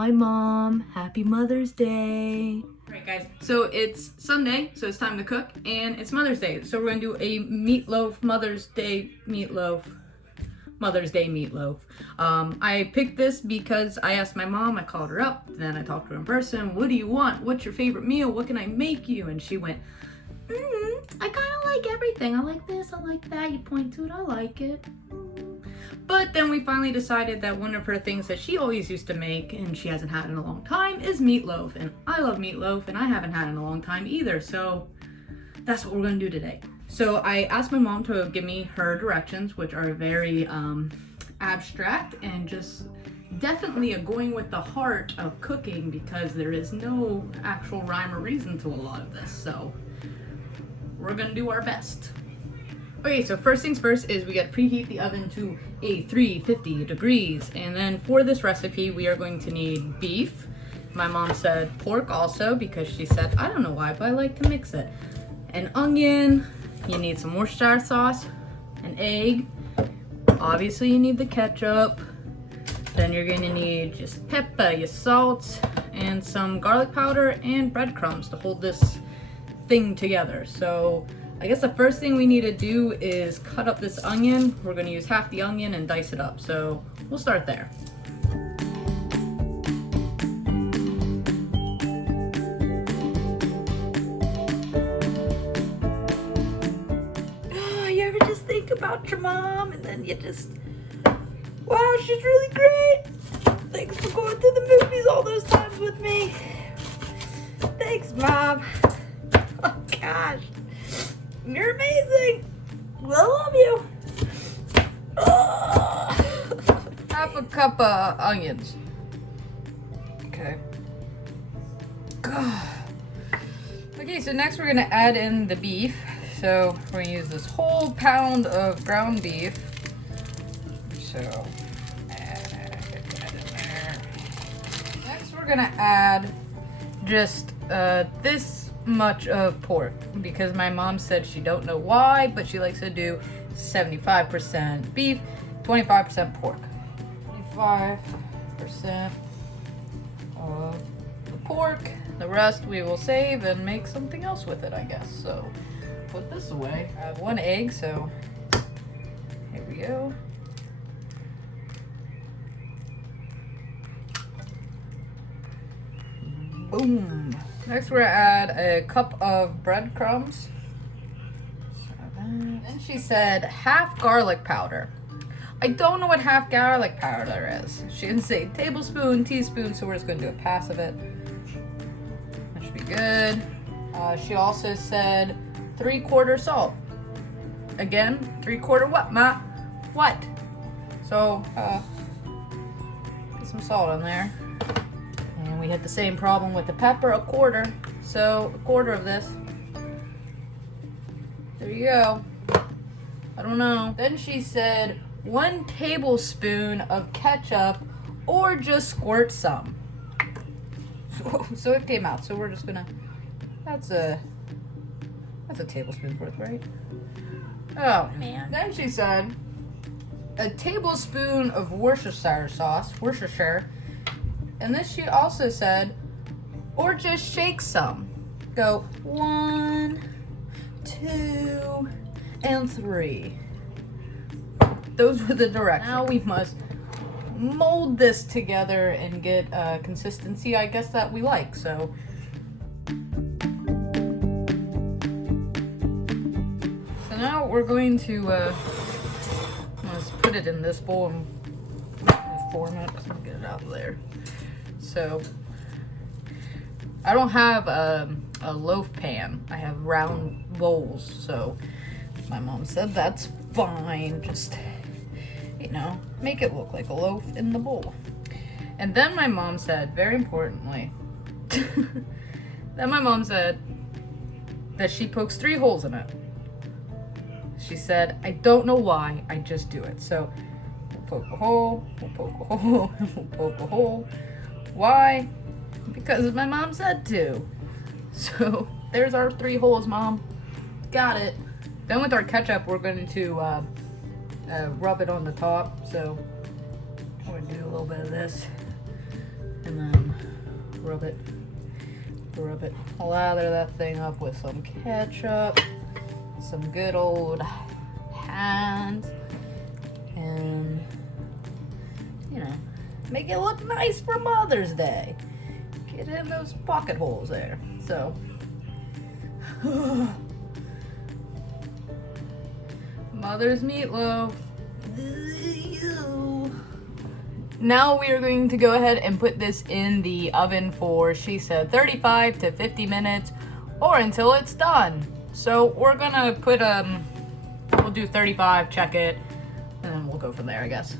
Hi Mom, happy Mother's Day. Alright guys, so it's Sunday, so it's time to cook, and it's Mother's Day. So we're gonna do a meatloaf, Mother's Day meatloaf. I picked this because I asked my mom, I called her up, then I talked to her in person. What do you want? What's your favorite meal? What can I make you? And she went, I kind of like everything. I like this, I like that. You point to it, I like it. But then we finally decided that one of her things that she always used to make and she hasn't had in a long time is meatloaf. And I love meatloaf and I haven't had it in a long time either. So that's what we're gonna do today. So I asked my mom to give me her directions, which are very abstract and just definitely going with the heart of cooking because there is no actual rhyme or reason to a lot of this. So we're gonna do our best. Okay, so first things first is we got to preheat the oven to a 350 degrees. And then for this recipe, we are going to need beef. My mom said pork also because she said, I don't know why, but I like to mix it. An onion, you need some Worcestershire sauce, an egg. Obviously you need the ketchup. Then you're gonna need just pepper, your salt, and some garlic powder and breadcrumbs to hold this thing together. So I guess the first thing we need to do is cut up this onion. We're gonna use half the onion and dice it up. So we'll start there. Oh, you ever just think about your mom and then you just, wow, she's really great. Thanks for going to the movies all those times with me. Thanks, Mom. Oh gosh. You're amazing. I love you. Half a cup of onions. Okay. Okay, so next we're gonna add in the beef. So we're gonna use this whole pound of ground beef. So get that in there. Next we're gonna add just this much of pork because my mom said she don't know why, but she likes to do 75% beef, 25% pork. 25% of the pork. The rest we will save and make something else with it, I guess. So put this away. I have one egg, so here we go. Boom. Next we're gonna add a cup of breadcrumbs. Then she said half garlic powder. I don't know what half garlic powder is. She didn't say tablespoon, teaspoon, so we're just gonna do a pass of it. That should be good. She also said 3/4 salt. Again, 3/4 what, Ma? What? So, put some salt on there. And we had the same problem with the pepper, 1/4. So 1/4 of this. There you go. I don't know. Then she said 1 tablespoon of ketchup or just squirt some. So it came out. So we're just gonna, that's a tablespoon's worth, right? Oh man. Then she said a tablespoon of Worcestershire sauce, and then she also said, or just shake some. Go 1, 2, and 3. Those were the directions. Now we must mold this together and get a consistency, I guess, that we like. So now we're going to let's put it in this bowl and form it. So get it out of there. So I don't have a loaf pan. I have round bowls. So my mom said that's fine. Just, you know, make it look like a loaf in the bowl. And then my mom said, very importantly, then my mom said that she pokes 3 holes in it. She said, I don't know why, I just do it. So we'll poke a hole, we'll poke a hole, we'll poke a hole. Why? Because my mom said to. So there's our 3 holes, Mom. Got it. Then with our ketchup, we're going to rub it on the top. So I'm going to do a little bit of this. And then rub it. Lather that thing up with some ketchup, some good old hands, and make it look nice for Mother's Day. Get in those pocket holes there. So Mother's meatloaf. Now we are going to go ahead and put this in the oven for, she said, 35 to 50 minutes or until it's done. So we're gonna put, we'll do 35, check it, and then we'll go from there, I guess.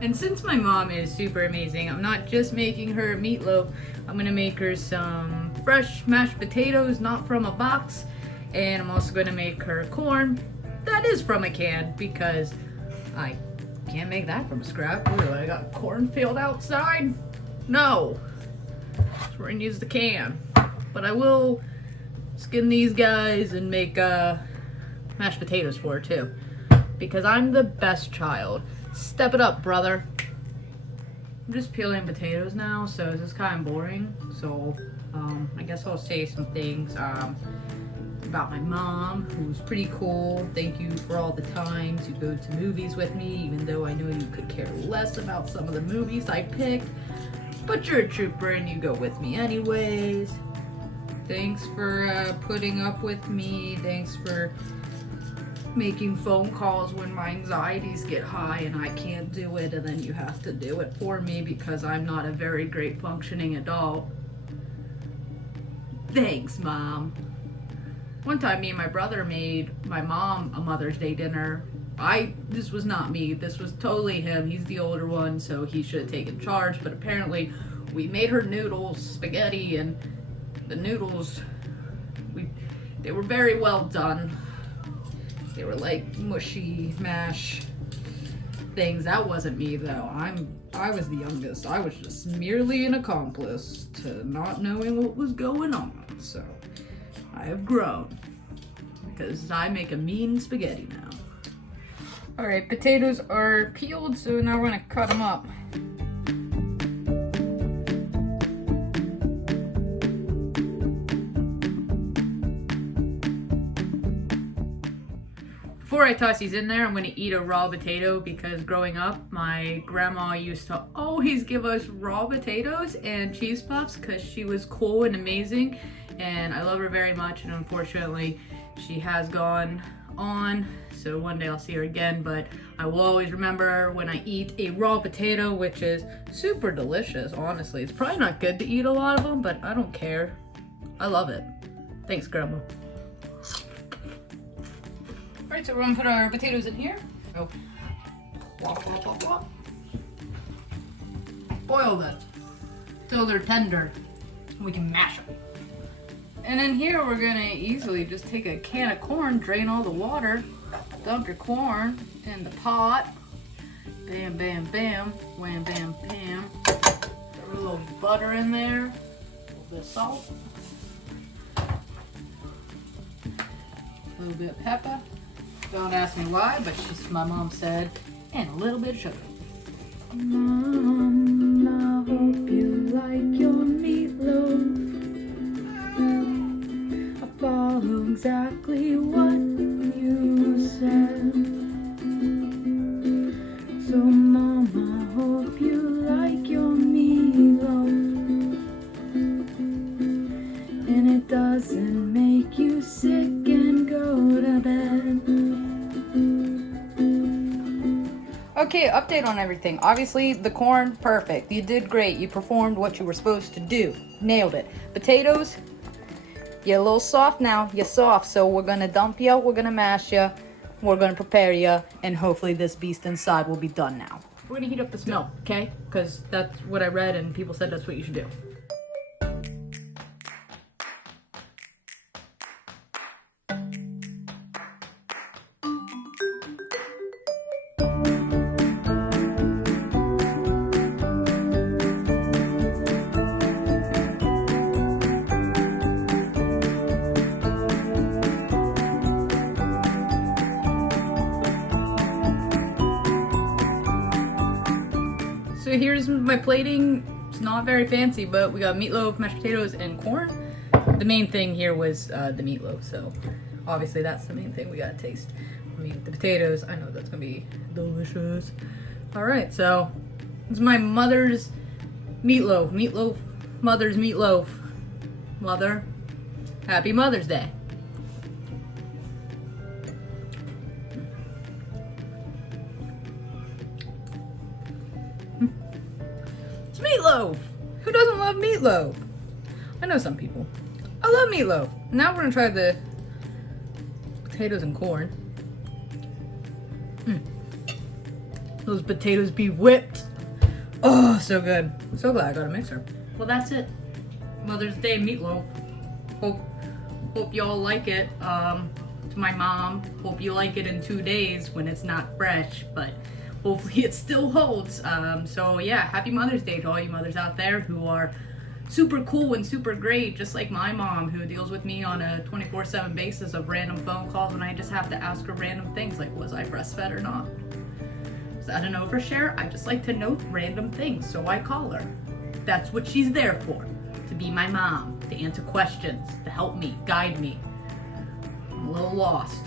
And since my mom is super amazing, I'm not just making her meatloaf, I'm gonna make her some fresh mashed potatoes, not from a box, and I'm also gonna make her corn that is from a can because I can't make that from scratch. Ooh, I got cornfield outside? No. So we're gonna use the can. But I will skin these guys and make mashed potatoes for her too. Because I'm the best child. Step it up, brother. I'm just peeling potatoes now, so this is kind of boring. So I guess I'll say some things about my mom, who's pretty cool. Thank you for all the times you go to movies with me, even though I know you could care less about some of the movies I picked. But you're a trooper and you go with me anyways. Thanks for putting up with me. Thanks for making phone calls when my anxieties get high and I can't do it, and then you have to do it for me because I'm not a very great functioning adult. Thanks, Mom. One time, me and my brother made my mom a Mother's Day dinner. This was not me. This was totally him. He's the older one, so he should have taken charge. But apparently, we made her noodles, spaghetti, and the noodles, they were very well done. They were like mushy mash things. That wasn't me, though. I was the youngest. I was just merely an accomplice to not knowing what was going on. So I have grown because I make a mean spaghetti now. Alright, potatoes are peeled, so now we're gonna cut them up. Before I toss these in there, I'm gonna eat a raw potato because growing up, my grandma used to always give us raw potatoes and cheese puffs because she was cool and amazing. And I love her very much, and unfortunately she has gone on, so one day I'll see her again, but I will always remember when I eat a raw potato, which is super delicious, honestly. It's probably not good to eat a lot of them, but I don't care. I love it. Thanks, Grandma. Alright, so we're gonna put our potatoes in here. So, boil them till they're tender, and we can mash them. And in here, we're gonna easily just take a can of corn, drain all the water, dump your corn in the pot. Bam, bam, bam, wham, bam, bam. Throw a little butter in there, a little bit of salt, a little bit of pepper. Don't ask me why, but my mom said, and a little bit of sugar. Mom, I hope you like your meatloaf. Follow exactly what you said. So Mama, I hope you like your meatloaf, and it doesn't make you sick and go to bed. Okay, update on everything. Obviously, the corn, perfect. You did great. You performed what you were supposed to do. Nailed it. Potatoes, you're a little soft now. You're soft, so we're gonna dump you, we're gonna mash you, we're gonna prepare you, and hopefully this beast inside will be done now. We're gonna heat up this milk, okay? Because that's what I read and people said that's what you should do. So here's my plating. It's not very fancy, but we got meatloaf, mashed potatoes, and corn. The main thing here was the meatloaf, so obviously that's the main thing we gotta taste. I mean, the potatoes, I know that's gonna be delicious. All right, so this is my mother's meatloaf. Mother's meatloaf. Mother, happy Mother's Day. It's meatloaf. Who doesn't love meatloaf? I know some people. I love meatloaf. Now we're gonna try the potatoes and corn. Those potatoes be whipped. Oh, so good. So glad I got a mixer. Well, that's it. Mother's Day meatloaf. Hope y'all like it. To my mom, hope you like it in 2 days when it's not fresh, but hopefully it still holds. So yeah, happy Mother's Day to all you mothers out there who are super cool and super great, just like my mom, who deals with me on a 24/7 basis of random phone calls, and I just have to ask her random things like, was I breastfed or not? Is that an overshare? I just like to note random things, so I call her. That's what she's there for, to be my mom, to answer questions, to help me, guide me. I'm a little lost.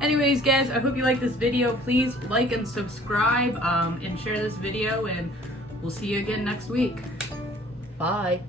Anyways, guys, I hope you like this video. Please like and subscribe and share this video, and we'll see you again next week. Bye.